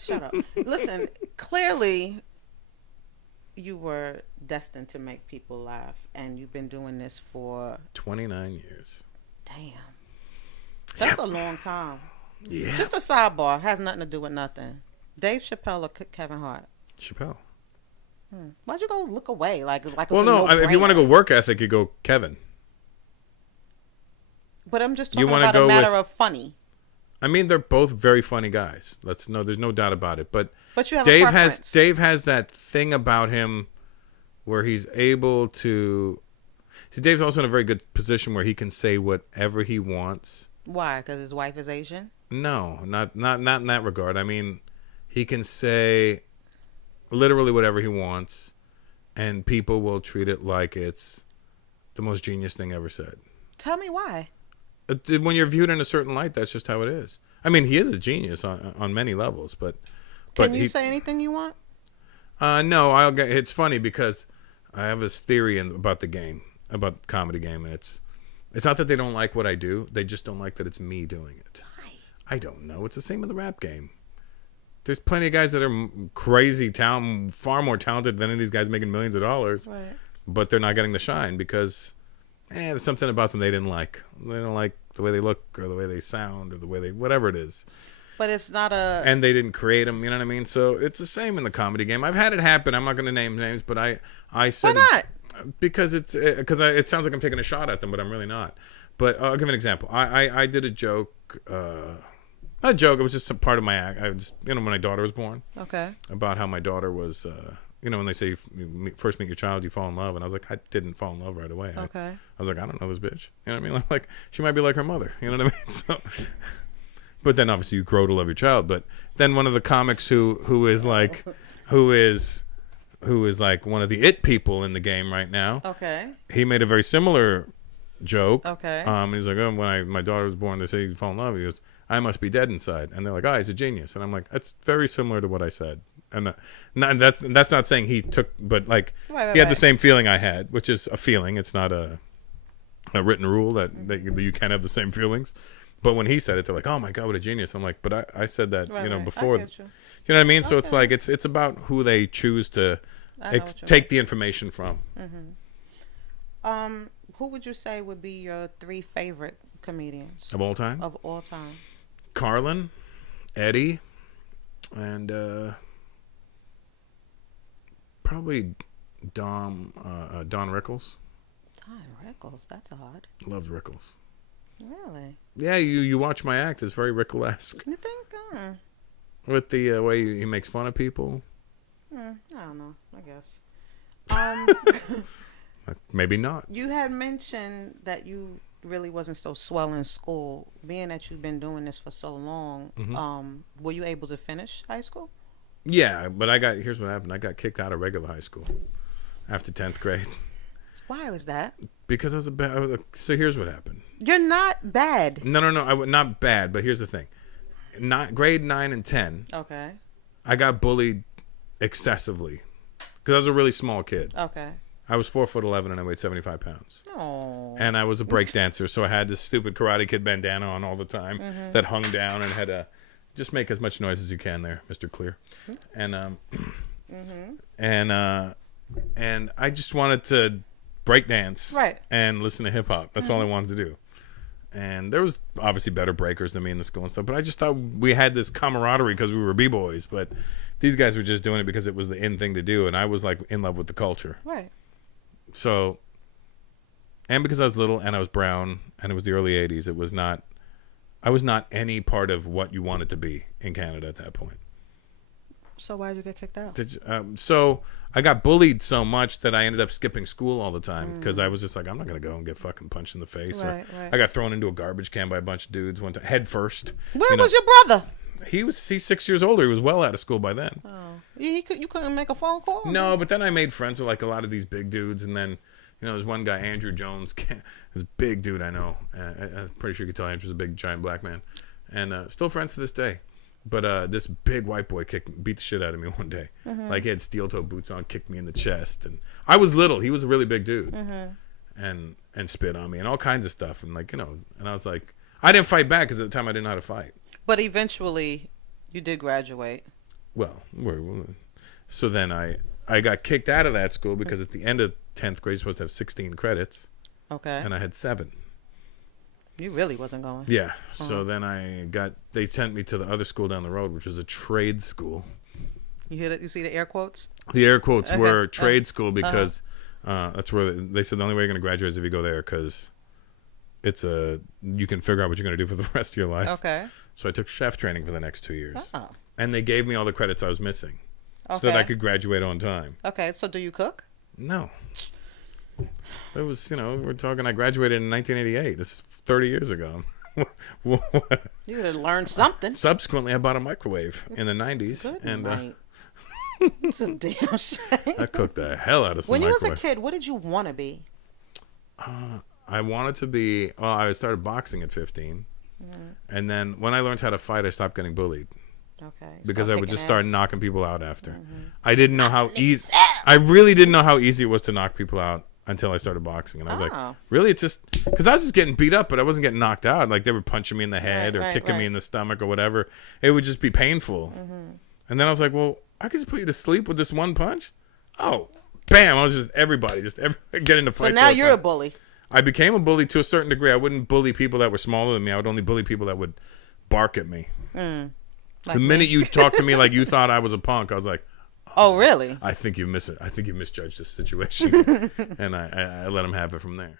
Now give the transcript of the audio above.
Shut up. Listen, clearly you were destined to make people laugh, and you've been doing this for 29 years. damn. That's Yep. a long time. Yeah. Just a sidebar, has nothing to do with nothing. Dave Chappelle or Kevin Hart? Chappelle. Why'd you go look away? Like it's Well, a no, no if you want to go brainer. work ethic, you go Kevin. But I'm just You talking want to about a go matter with, of funny. I mean, they're both very funny guys. There's no doubt about it. But But you have a Dave has preference. Dave has that thing about him where he's able to. See, Dave's also in a very good position where he can say whatever he wants. Why? Because his wife is Asian. No, not in that regard. I mean, he can say literally whatever he wants, and people will treat it like it's the most genius thing ever said. Tell me why. When you're viewed in a certain light, that's just how it is. I mean, he is a genius on many levels, but Can you he say anything you want? no, I'll get. It's funny because I have this theory about the game, about the comedy game, and it's not that they don't like what I do; they just don't like that it's me doing it. Why? I don't know. It's the same in the rap game. There's plenty of guys that are crazy talent, far more talented than any of these guys making millions of dollars, Right. but they're not getting the shine because there's something about them they didn't like. They don't like the way they look or the way they sound or the way they whatever it is. But it's not a. And they didn't create them, you know what I mean? So it's the same in the comedy game. I've had it happen. I'm not going to name names, but I said Why not? because it sounds like I'm taking a shot at them, but I'm really not. But I'll give an example. I did a joke. Not a joke. It was just a part of my act. I just when my daughter was born, Okay. about how my daughter was. When they say first meet your child, you fall in love, and I was like, I didn't fall in love right away. Okay. I was like, I don't know this bitch. You know what I mean? Like she might be like her mother. You know what I mean? So, but then obviously you grow to love your child. But then one of the comics who is like one of the it people in the game right now. Okay. He made a very similar joke. Okay. He's like, oh, when my daughter was born, they say you fall in love. He goes, I must be dead inside. And they're like, oh, he's a genius. And I'm like, that's very similar to what I said. And that's not saying he took, but like Right, he had the right. same feeling I had, which is a feeling. It's not a written rule that you can't have the same feelings. But when he said it, they're like, oh my God, what a genius. I'm like, but I said that, Right, right. before. I get you. You know what I mean? So it's Okay. like, it's about who they choose to I know what you take the information from. Who would you say would be your 3 favorite comedians Of all time? of all time? Carlin, Eddie, and probably Don Rickles. Don Rickles. That's odd. Loves Rickles. Really? Yeah, you watch my act. It's very Rickle-esque. You think? With the way he makes fun of people. I don't know. I guess. Um, Maybe not. you had mentioned that you really wasn't so swell in school. Being that you've been doing this for so long, were you able to finish high school? Yeah, but here's what happened. I got kicked out of regular high school after 10th grade. Why was that? Because I was so here's what happened. You're not bad. No, not bad, but here's the thing. Grade 9 and 10, Okay. I got bullied excessively because I was a really small kid. Okay. I was 4'11" and I weighed 75 pounds. Oh. And I was a break dancer, so I had this stupid Karate Kid bandana on all the time that hung down and had just make as much noise as you can there, Mr. Clear. And and I just wanted to break dance Right. and listen to hip hop. That's all I wanted to do. And there was obviously better breakers than me in the school and stuff, but I just thought we had this camaraderie because we were b-boys. But these guys were just doing it because it was the in thing to do, and I was like in love with the culture. Right. So, and because I was little and I was brown and it was the early 80s, I was not any part of what you wanted to be in Canada at that point. So why did you get kicked out? So I got bullied so much that I ended up skipping school all the time because I was just like, I'm not going to go and get fucking punched in the face. Right, right. I got thrown into a garbage can by a bunch of dudes one time, head first. Where You know, was your brother? he's 6 years older. He was well out of school by then. Oh, you couldn't make a phone call? No, but then I made friends with like a lot of these big dudes, and then there's one guy, Andrew Jones, this big dude I know. I'm pretty sure you could tell Andrew's a big giant black man, and still friends to this day. But this big white boy beat the shit out of me one day. Like he had steel toe boots on, kicked me in the chest, and I was little. He was a really big dude, and spit on me and all kinds of stuff, and and I was like, I didn't fight back because at the time I didn't know how to fight. But eventually, you did graduate. well, so then I got kicked out of that school because at the end of 10th grade, you're supposed to have 16 credits. Okay. And I had 7. You really wasn't going. Yeah. So then they sent me to the other school down the road, which was a trade school. You hear that? You see the air quotes? The air quotes were trade school because that's where they said the only way you're going to graduate is if you go there because you can figure out what you're going to do for the rest of your life. Okay. So I took chef training for the next 2 years. Oh. And they gave me all the credits I was missing so Okay. that I could graduate on time. Okay. So do you cook? No. That was, we're talking, I graduated in 1988. This is 30 years ago. You would have learned something. Subsequently, I bought a microwave in the 90s. Good and night. It's a damn shame. I cooked the hell out of some When you microwave. was a kid, what did you want to be? I wanted to be, I started boxing at 15. And then when I learned how to fight, I stopped getting bullied. Okay. Because I would just start knocking people out after. Mm-hmm. I didn't know how easy. I really didn't know how easy it was to knock people out until I started boxing, and I was like, really, it's just because I was just getting beat up, but I wasn't getting knocked out. Like they were punching me in the head or kicking me in the stomach or whatever. It would just be painful. And then I was like, well, I could just put you to sleep with this one punch. Oh, bam! I was just everybody get into fights. So now you're a bully. I became a bully to a certain degree. I wouldn't bully people that were smaller than me. I would only bully people that would bark at me. Like the minute you talked to me like you thought I was a punk, I was like, oh, really? I think you misjudged this situation. And I let him have it from there.